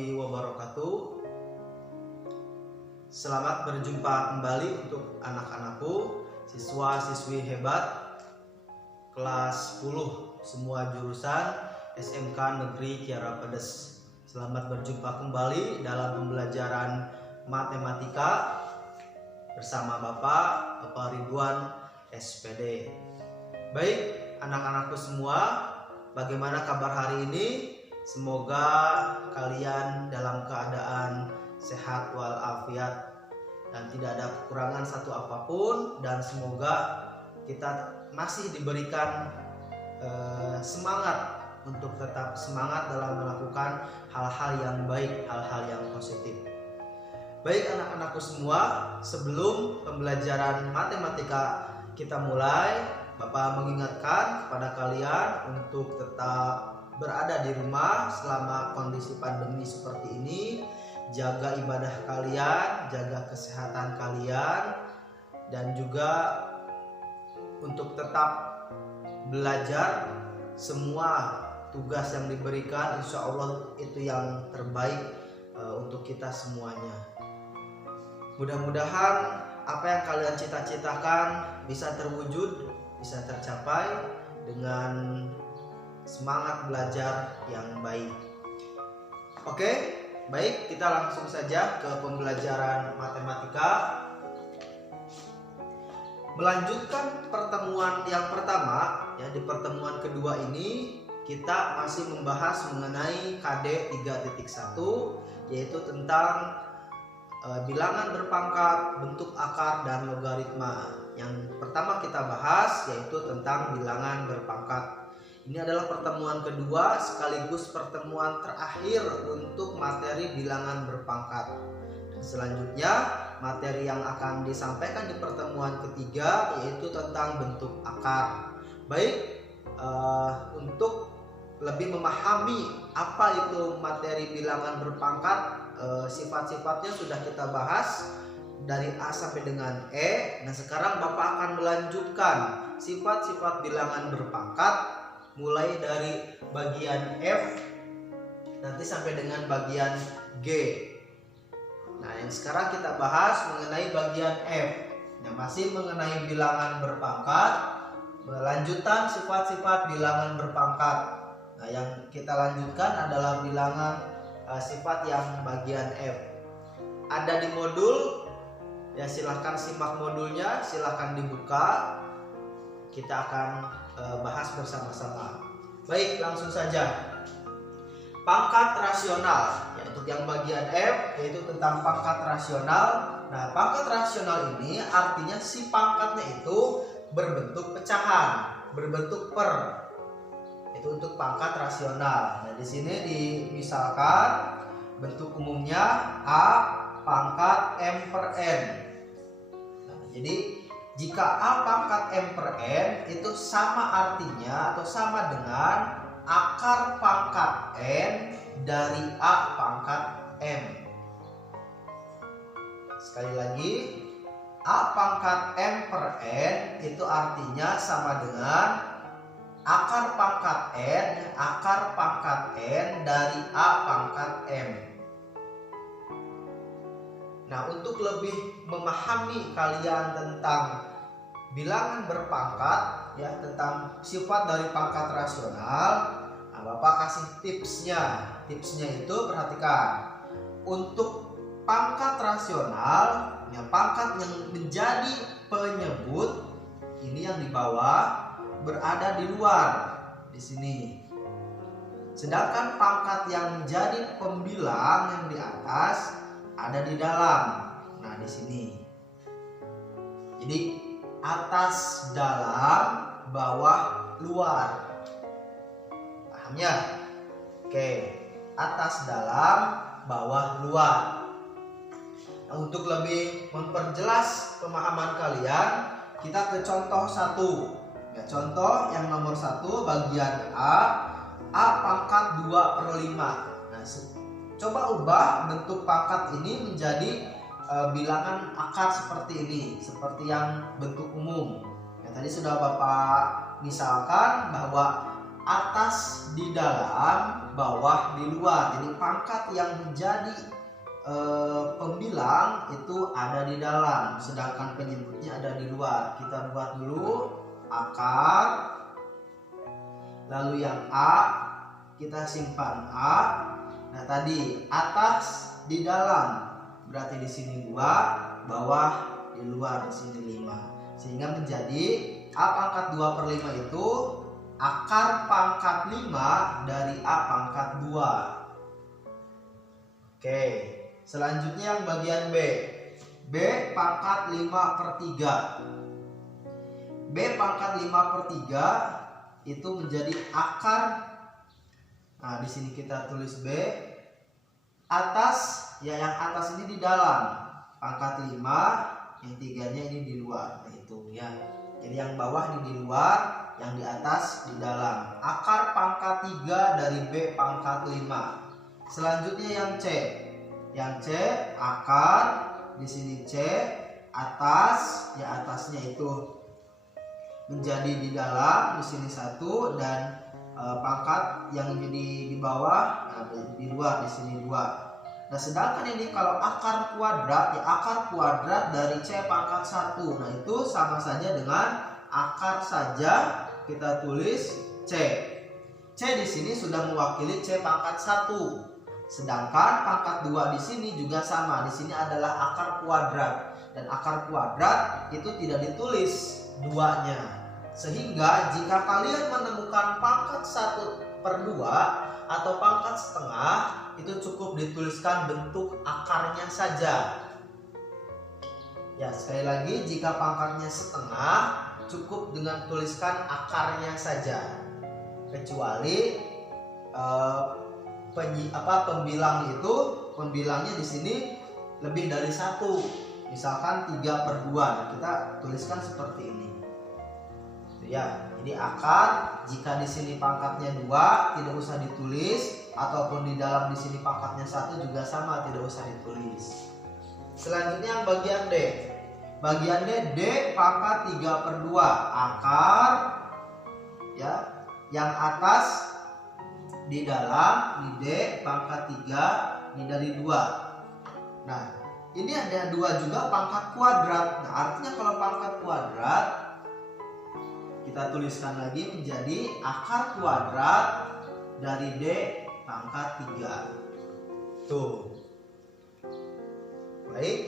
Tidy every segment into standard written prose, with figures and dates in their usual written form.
warahmatullahi wabarakatuh. Selamat berjumpa kembali untuk anak-anakku, siswa-siswi hebat kelas 10 semua jurusan SMK Negeri Kiara Pedes. Selamat berjumpa kembali dalam pembelajaran matematika bersama Bapak Ridwan SPD. Baik, anak-anakku semua, bagaimana kabar hari ini? Semoga kalian dalam keadaan sehat walafiat dan tidak ada kekurangan satu apapun, dan semoga kita masih diberikan semangat untuk tetap semangat dalam melakukan hal-hal yang baik, hal-hal yang positif. Baik anak-anakku semua, sebelum pembelajaran matematika kita mulai, Bapak mengingatkan kepada kalian untuk tetap berada di rumah selama kondisi pandemi seperti ini. Jaga ibadah kalian, jaga kesehatan kalian, dan juga untuk tetap belajar. Semua tugas yang diberikan insya Allah itu yang terbaik untuk kita semuanya. Mudah-mudahan apa yang kalian cita-citakan bisa terwujud, bisa tercapai dengan semangat belajar yang baik. Oke, baik, kita langsung saja ke pembelajaran matematika. Melanjutkan pertemuan yang pertama, ya, di pertemuan kedua ini kita masih membahas mengenai KD 3.1, yaitu tentang bilangan berpangkat, bentuk akar, dan logaritma. Yang pertama kita bahas yaitu tentang bilangan berpangkat. Ini adalah pertemuan kedua sekaligus pertemuan terakhir untuk materi bilangan berpangkat. Dan selanjutnya materi yang akan disampaikan di pertemuan ketiga yaitu tentang bentuk akar. Baik, untuk lebih memahami apa itu materi bilangan berpangkat, sifat-sifatnya sudah kita bahas dari A sampai dengan E. Nah, sekarang Bapak akan melanjutkan sifat-sifat bilangan berpangkat mulai dari bagian F nanti sampai dengan bagian G. Nah, yang sekarang kita bahas mengenai bagian F. Nah, masih mengenai bilangan berpangkat, melanjutkan sifat-sifat bilangan berpangkat. Nah, yang kita lanjutkan adalah bilangan sifat yang bagian F. Ada di modul, ya silahkan simak modulnya, silahkan dibuka. Kita akan bahas bersama-sama. Baik, langsung saja. Pangkat rasional, ya, untuk yang bagian F yaitu tentang pangkat rasional. Nah, pangkat rasional ini artinya si pangkatnya itu berbentuk pecahan, berbentuk per. Itu untuk pangkat rasional. Nah, di sini dimisalkan bentuk umumnya A pangkat M per N. Nah, jadi jika A pangkat M per N itu sama artinya atau sama dengan akar pangkat N dari A pangkat M. Sekali lagi, A pangkat M per N itu artinya sama dengan akar pangkat N dari A pangkat M. Nah, untuk lebih memahami kalian tentang bilangan berpangkat, ya, tentang sifat dari pangkat rasional, nah, Bapak kasih tipsnya. Tipsnya itu perhatikan. Untuk pangkat rasional, ya, pangkat yang menjadi penyebut ini yang di bawah berada di luar di sini. Sedangkan pangkat yang menjadi pembilang yang di atas ada di dalam. Nah, di sini. Jadi atas dalam, bawah luar. Paham ya? Oke, atas dalam, bawah luar. Nah, untuk lebih memperjelas pemahaman kalian, kita ke contoh 1. Ya, contoh yang nomor 1 bagian A pangkat 2/5. Nah, coba ubah bentuk pangkat ini menjadi bilangan akar seperti ini, seperti yang bentuk umum. Ya, tadi sudah Bapak misalkan bahwa atas di dalam, bawah di luar. Jadi pangkat yang menjadi pembilang itu ada di dalam, sedangkan penyebutnya ada di luar. Kita buat dulu akar, lalu yang A kita simpan A. Nah tadi atas di dalam, berarti di sini 2, bawah di luar, di sini 5. Sehingga menjadi A pangkat 2/5 itu akar pangkat 5 dari A pangkat 2. Oke, selanjutnya yang bagian B. B pangkat 5/3. B pangkat 5/3 itu menjadi akar. Nah, di sini kita tulis B. Atas, ya yang atas ini di dalam. Pangkat 5, yang 3-nya ini di luar. Nah, itu ya. Jadi yang bawah ini di luar, yang di atas di dalam. Akar pangkat 3 dari B pangkat 5. Selanjutnya yang C. Yang C akar, di sini C, atas, ya atasnya itu menjadi di dalam, di sini 1, dan pangkat yang menjadi di bawah, nah, di luar, di sini 2. Nah sedangkan ini kalau akar kuadrat, ya akar kuadrat dari C pangkat 1. Nah itu sama saja dengan akar saja, kita tulis C. C di sini sudah mewakili C pangkat 1. Sedangkan pangkat 2 di sini juga sama. Di sini adalah akar kuadrat, dan akar kuadrat itu tidak ditulis 2-nya. Sehingga jika kalian menemukan pangkat 1/2 atau pangkat setengah, itu cukup dituliskan bentuk akarnya saja. Ya sekali lagi, jika pangkatnya setengah cukup dengan tuliskan akarnya saja. Kecuali pembilangnya di sini lebih dari 1. Misalkan 3/2, kita tuliskan seperti ini. Ya, jadi akar jika di sini pangkatnya 2 tidak usah ditulis, ataupun di dalam di sini pangkatnya 1 juga sama, tidak usah ditulis. Selanjutnya yang bagian D. Bagian D pangkat 3/2 akar, ya, yang atas di dalam, di D pangkat 3, ini dari 2. Nah, ini ada 2 juga pangkat kuadrat. Nah, artinya kalau pangkat kuadrat kita tuliskan lagi menjadi akar kuadrat dari D pangkat 3. Tuh. Baik,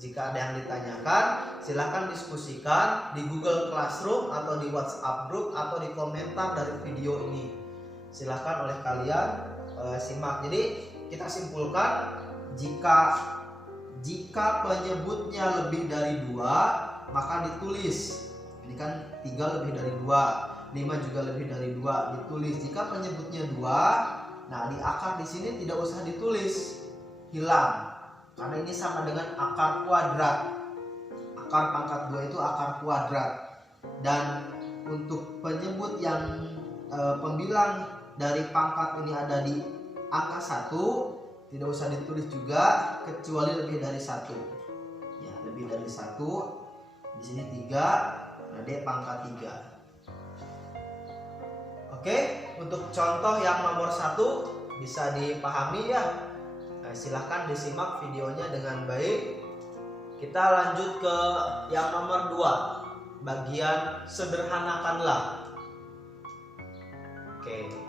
jika ada yang ditanyakan silahkan diskusikan di Google Classroom atau di WhatsApp group atau di komentar dari video ini. Silahkan oleh kalian simak. Jadi kita simpulkan, jika penyebutnya lebih dari 2 maka ditulis. Ini kan 3 lebih dari 2, 5 juga lebih dari 2, ditulis. Jika penyebutnya 2, nah di akar di sini tidak usah ditulis, hilang. Karena ini sama dengan akar kuadrat. Akar pangkat 2 itu akar kuadrat. Dan untuk penyebut yang pembilang dari pangkat ini ada di angka 1, tidak usah ditulis juga, kecuali lebih dari 1. Ya, lebih dari 1. Di sini 3. D pangkat 3. Oke, untuk contoh yang nomor 1 bisa dipahami ya. Nah, silahkan disimak videonya dengan baik. Kita lanjut ke yang nomor 2, bagian sederhanakanlah. Oke.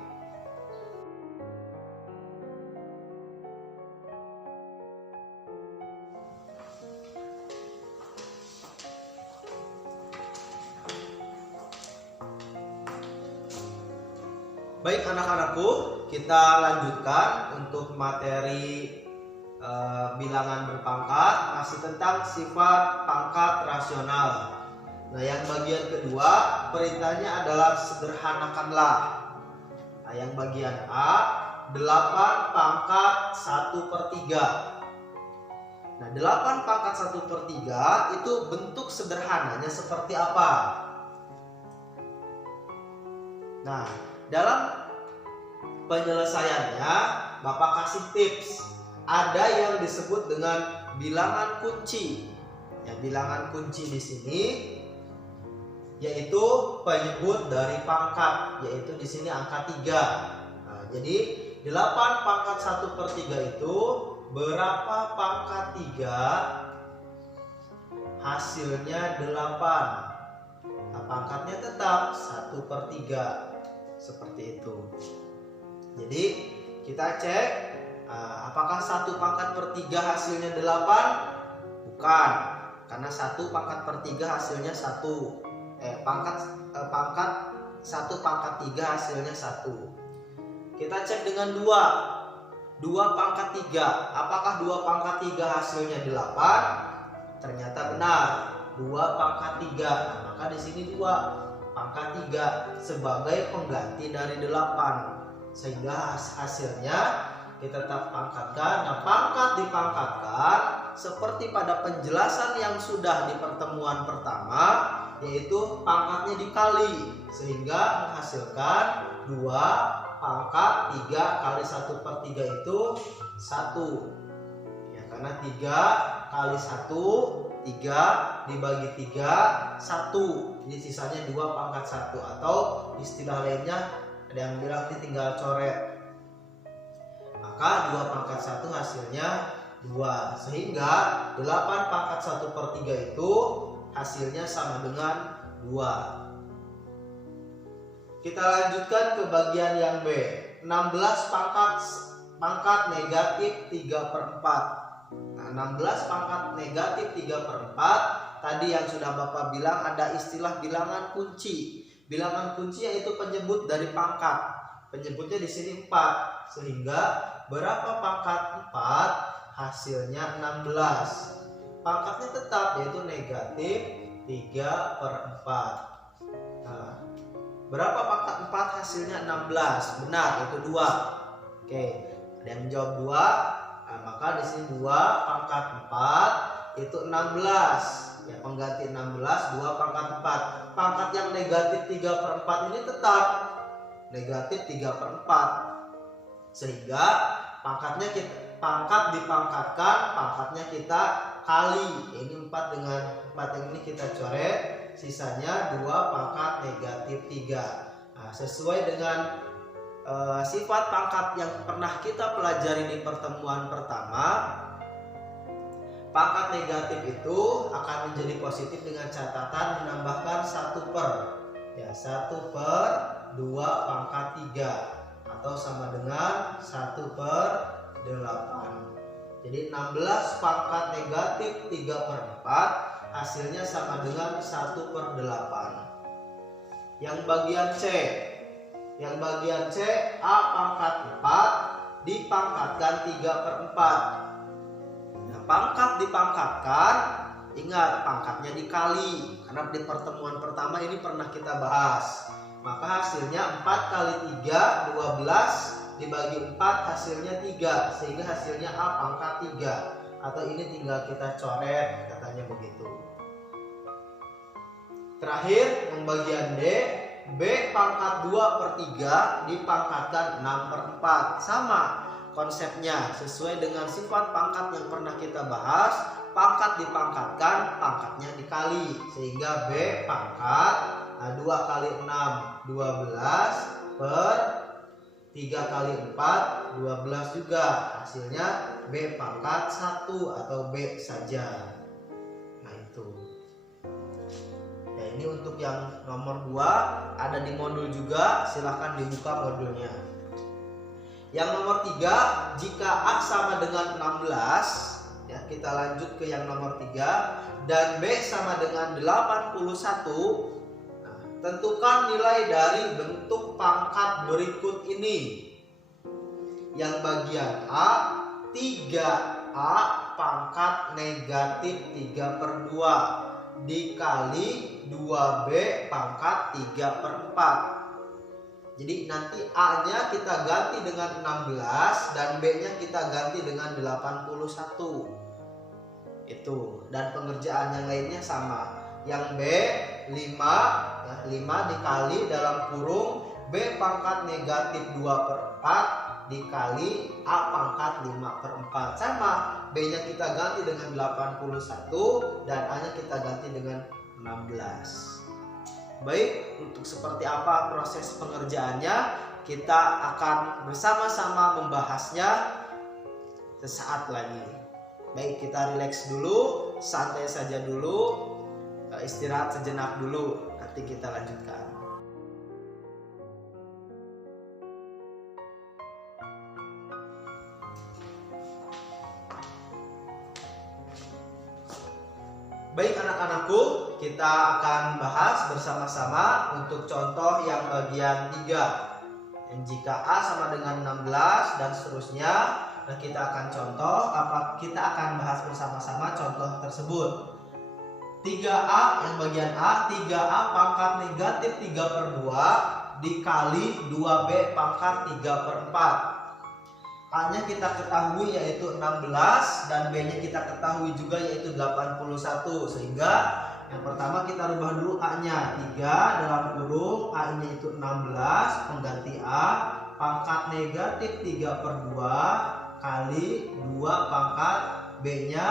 Baik anak-anakku, kita lanjutkan untuk materi bilangan berpangkat, masih tentang sifat pangkat rasional. Nah, yang bagian kedua perintahnya adalah sederhanakanlah. Nah, yang bagian A 8 pangkat 1/3. Nah, 8 pangkat 1/3 itu bentuk sederhananya seperti apa? Nah, dalam penyelesaiannya Bapak kasih tips. Ada yang disebut dengan bilangan kunci. Ya, bilangan kunci di sini yaitu penyebut dari pangkat, yaitu di sini angka 3. Nah, jadi 8 pangkat 1/3 itu berapa pangkat 3 hasilnya 8. Nah, pangkatnya tetap 1/3 seperti itu. Jadi kita cek apakah 1 pangkat per 3 hasilnya 8? Bukan, karena 1 pangkat per 3 hasilnya 1. Pangkat 1 pangkat 3 hasilnya 1. Kita cek dengan 2 pangkat 3. Apakah 2 pangkat 3 hasilnya 8? Ternyata benar, 2 pangkat 3. Nah, maka di sini 2 pangkat 3 sebagai pengganti dari 8. Sehingga hasilnya kita tetap pangkatkan. Nah, pangkat dipangkatkan seperti pada penjelasan yang sudah di pertemuan pertama, yaitu pangkatnya dikali sehingga menghasilkan 2 pangkat 3 kali 1/3 itu 1. Ya, karena 3 kali 1 3 dibagi 3 1. Jadi sisanya 2 pangkat 1, atau istilah lainnya ada yang bilang ini tinggal coret. Maka 2 pangkat 1 hasilnya 2. Sehingga 8 pangkat 1/3 itu hasilnya sama dengan 2. Kita lanjutkan ke bagian yang B. 16 pangkat negatif 3/4. Nah, 16 pangkat negatif 3/4 tadi yang sudah Bapak bilang ada istilah bilangan kunci. Bilangan kunci yaitu penyebut dari pangkat. Penyebutnya di sini 4. Sehingga berapa pangkat 4? Hasilnya 16. Pangkatnya tetap yaitu negatif 3/4. Nah, berapa pangkat 4 hasilnya 16? Benar, itu 2. Oke, ada yang menjawab 2. Nah, maka di sini 2 pangkat 4 itu 16. Ya, pengganti 16 2 pangkat 4. Pangkat yang negatif 3/4 ini tetap negatif 3/4. Sehingga pangkat dipangkatkan, pangkatnya kita kali. Ini 4 dengan 4 yang ini kita coret, sisanya 2 pangkat negatif 3. Nah, sesuai dengan sifat pangkat yang pernah kita pelajari di pertemuan pertama, pangkat negatif itu akan menjadi positif dengan catatan menambahkan 1/2 pangkat 3 atau sama dengan 1/8. Jadi 16 pangkat negatif 3/4 hasilnya sama dengan 1/8. Yang bagian C, A pangkat 4 dipangkatkan 3/4. Nah, pangkat dipangkatkan, ingat pangkatnya dikali, karena di pertemuan pertama ini pernah kita bahas. Maka hasilnya 4 kali 3 12 dibagi 4 hasilnya 3, sehingga hasilnya A pangkat 3. Atau ini tinggal kita coret, katanya begitu. Terakhir yang bagian D, B pangkat 2/3 dipangkatkan 6/4. Sama konsepnya, sesuai dengan sifat pangkat yang pernah kita bahas. Pangkat dipangkatkan, pangkatnya dikali, sehingga B pangkat 2 kali 6 12 per 3 kali 4 12 juga. Hasilnya B pangkat 1 atau B saja. Nah, itu. Ya, ini untuk yang nomor 2 ada di modul juga, silahkan dibuka modulnya. Yang nomor 3, jika A sama dengan 16, ya, kita lanjut ke yang nomor 3, dan B sama dengan 81. Nah, tentukan nilai dari bentuk pangkat berikut ini. Yang bagian A, 3A pangkat negatif 3/2 dikali 2B pangkat 3/4. Jadi nanti A-nya kita ganti dengan 16 dan B-nya kita ganti dengan 81. Itu. Dan pengerjaan yang lainnya sama. Yang B 5, ya, 5 dikali dalam kurung B pangkat negatif 2/4 dikali A pangkat 5/4. Sama, B-nya kita ganti dengan 81 dan A-nya kita ganti dengan 16. Baik, untuk seperti apa proses pengerjaannya kita akan bersama-sama membahasnya sesaat lagi. Baik, kita rileks dulu, santai saja dulu, istirahat sejenak dulu, nanti kita lanjutkan. Baik anak-anakku, kita akan bahas bersama-sama untuk contoh yang bagian 3. Yang jika A sama dengan 16 dan seterusnya, nah kita akan kita akan bahas bersama-sama contoh tersebut. 3A yang bagian A, 3A pangkat negatif 3/2 dikali 2B pangkat 3/4. A-nya kita ketahui yaitu 16 dan B-nya kita ketahui juga yaitu 81. Sehingga yang pertama kita rubah dulu A-nya, 3 dalam kurung A-nya itu 16 pengganti A pangkat negatif 3/2 kali 2 pangkat B-nya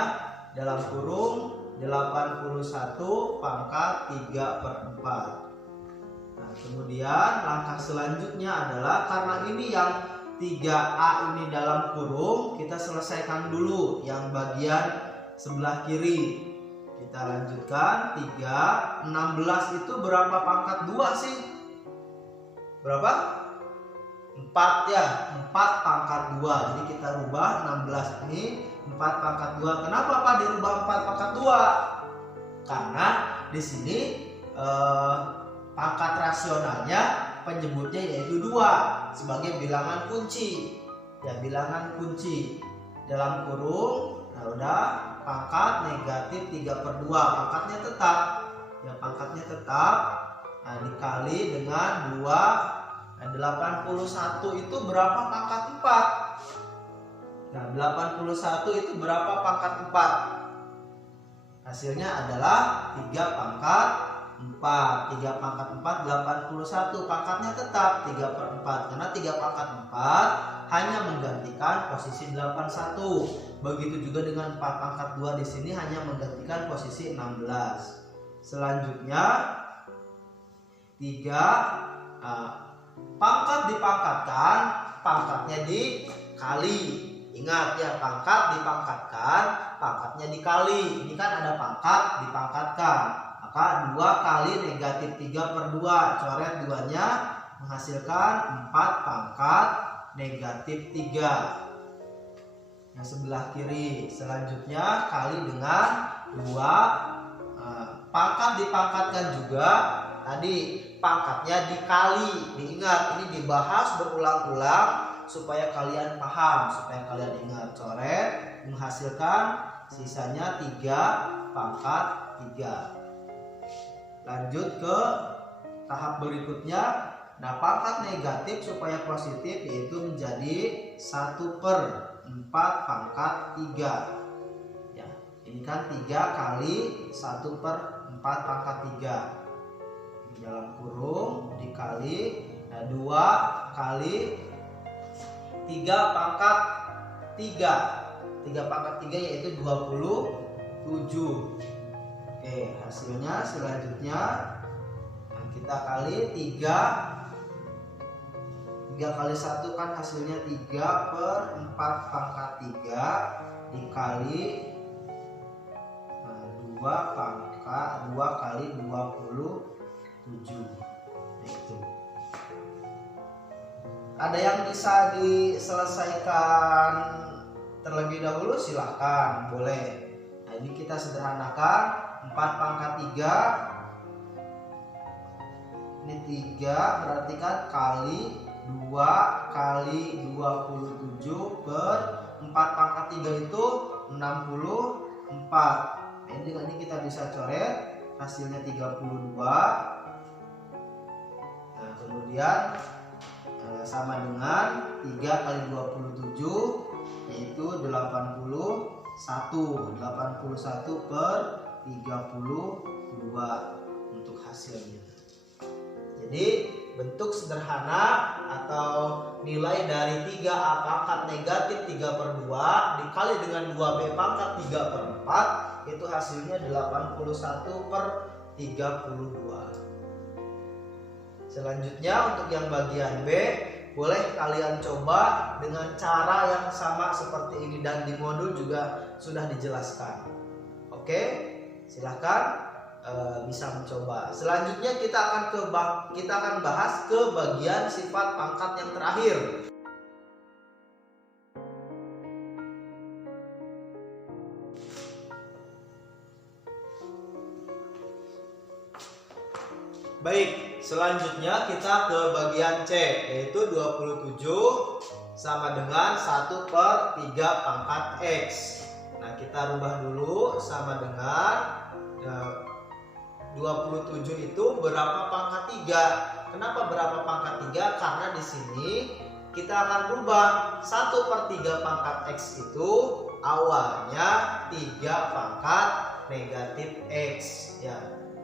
dalam kurung 81 pangkat 3/4. Nah, kemudian langkah selanjutnya adalah karena ini yang 3A ini dalam kurung, kita selesaikan dulu yang bagian sebelah kiri. Kita lanjutkan 3, 16 itu berapa pangkat 2 sih? Berapa? 4 ya, 4 pangkat 2. Jadi kita rubah 16 ini 4 pangkat 2. Kenapa Pak dirubah 4 pangkat 2? Karena di sini pangkat rasionalnya penyebutnya yaitu 2 sebagai bilangan kunci. Ya, bilangan kunci dalam kurung. Nah, udah pangkat negatif 3/2. Pangkatnya tetap. Ya, pangkatnya tetap. Nah, dikali dengan 2. Nah, 81 itu berapa pangkat 4? Nah, 81 itu berapa pangkat 4? Hasilnya adalah 3 pangkat 4. 3 pangkat 4 81. Pangkatnya tetap 3/4 karena 3 pangkat 4 hanya menggantikan posisi 81. Begitu juga dengan 4 pangkat 2 di sini hanya menggantikan posisi 16. Selanjutnya 3 pangkat dipangkatkan, pangkatnya dikali. Ingat ya, pangkat dipangkatkan, pangkatnya dikali. Ini kan ada pangkat dipangkatkan. Maka 2 kali negatif 3/2. Coret 2-nya menghasilkan 4 pangkat negatif 3. Yang sebelah kiri. Selanjutnya kali dengan 2. Pangkat dipangkatkan juga. Tadi pangkatnya dikali. Diingat, ini dibahas berulang-ulang supaya kalian paham, supaya kalian ingat. Coret menghasilkan sisanya 3 pangkat 3. Lanjut ke tahap berikutnya. Nah, pangkat negatif supaya positif yaitu menjadi 1/4 pangkat 3. Ya, ini kan 3 kali 1/4 pangkat 3. Di dalam kurung dikali 2 kali 3 pangkat 3. 3 pangkat 3 yaitu 27. Oke, hasilnya selanjutnya kita kali 3 kali 1 kan hasilnya 3/4 pangkat 3 dikali 2 kali 27. Itu. Ada yang bisa diselesaikan terlebih dahulu, silahkan, boleh. Nah, ini kita sederhanakan. 4 pangkat 3 ini 3 berarti kan kali 2 kali 27 per 4 pangkat 3 itu 64. Nah, ini kita bisa coret hasilnya 32. Nah, kemudian sama dengan 3 kali 27 yaitu 81 per 32 untuk hasilnya. Jadi bentuk sederhana atau nilai dari 3A pangkat negatif 3/2 dikali dengan 2B pangkat 3/4 itu hasilnya 81 per 32. Selanjutnya untuk yang bagian B, boleh kalian coba dengan cara yang sama seperti ini, dan di modul juga sudah dijelaskan. Oke, silahkan bisa mencoba. Selanjutnya kita akan bahas ke bagian sifat pangkat yang terakhir. Baik, selanjutnya kita ke bagian C, yaitu 27 sama dengan 1/3 pangkat X. Nah, kita rubah dulu sama dengan 27 itu berapa pangkat 3. Kenapa berapa pangkat 3? Karena di sini kita akan rubah 1/3 pangkat X itu awalnya 3 pangkat negatif X, ya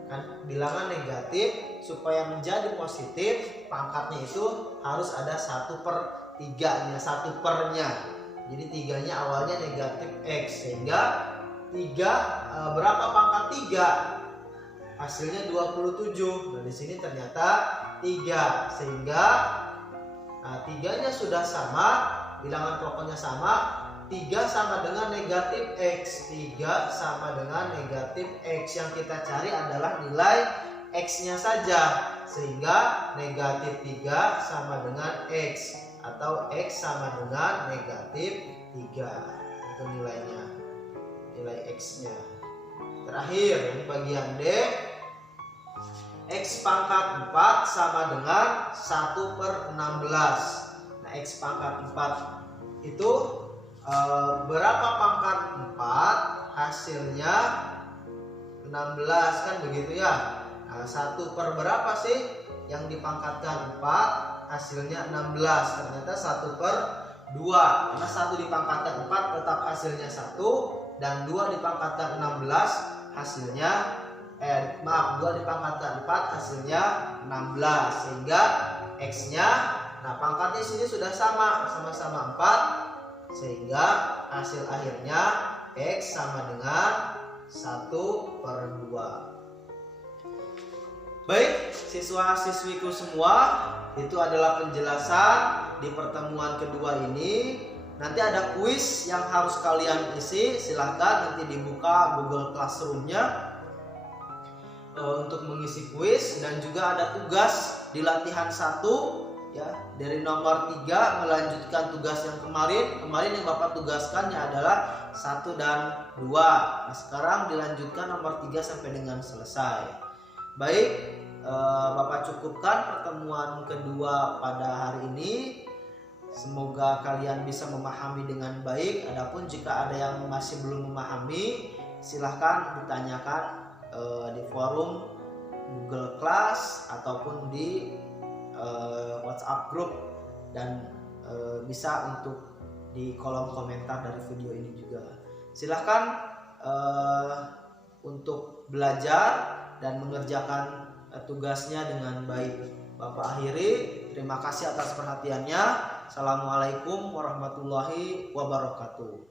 kan, bilangan negatif. Supaya menjadi positif, pangkatnya itu harus ada 1/3-nya, 1/nya. Jadi 3-nya awalnya negatif X, sehingga 3 berapa pangkat 3? Hasilnya 27. Nah, di sini ternyata 3, sehingga 3-nya sudah sama, bilangan pokoknya sama. 3 sama dengan negatif X. 3 sama dengan negatif X. Yang kita cari adalah nilai X-nya saja, sehingga negatif 3 sama dengan X, atau X sama dengan negatif 3. Itu nilainya, nilai X-nya. Terakhir, ini bagian D. X pangkat 4 sama dengan 1/16. Nah, X pangkat 4 itu berapa pangkat 4? Hasilnya 16, kan begitu ya. Nah, 1 per berapa sih yang dipangkatkan 4? Hasilnya 16. Ternyata 1/2, karena 1 dipangkatkan 4 tetap hasilnya 1, dan 2 dipangkatkan 16 hasilnya 2 dipangkatkan 4 hasilnya 16, sehingga X-nya, nah pangkatnya sini sudah sama-sama 4, sehingga hasil akhirnya X sama dengan 1/2. Baik, siswa-siswiku semua, itu adalah penjelasan di pertemuan kedua ini. Nanti ada kuis yang harus kalian isi. Silahkan nanti dibuka Google Classroom-nya untuk mengisi kuis, dan juga ada tugas di latihan 1, ya, dari nomor 3 melanjutkan tugas yang kemarin yang Bapak tugaskannya adalah 1 dan 2. Nah, sekarang dilanjutkan nomor 3 sampai dengan selesai. Baik, Bapak cukupkan pertemuan kedua pada hari ini. Semoga kalian bisa memahami dengan baik. Adapun jika ada yang masih belum memahami, silahkan ditanyakan di forum Google Class ataupun di WhatsApp group, dan bisa untuk di kolom komentar dari video ini juga. Silahkan untuk belajar dan mengerjakan tugasnya dengan baik. Bapak akhiri, terima kasih atas perhatiannya. Assalamualaikum warahmatullahi wabarakatuh.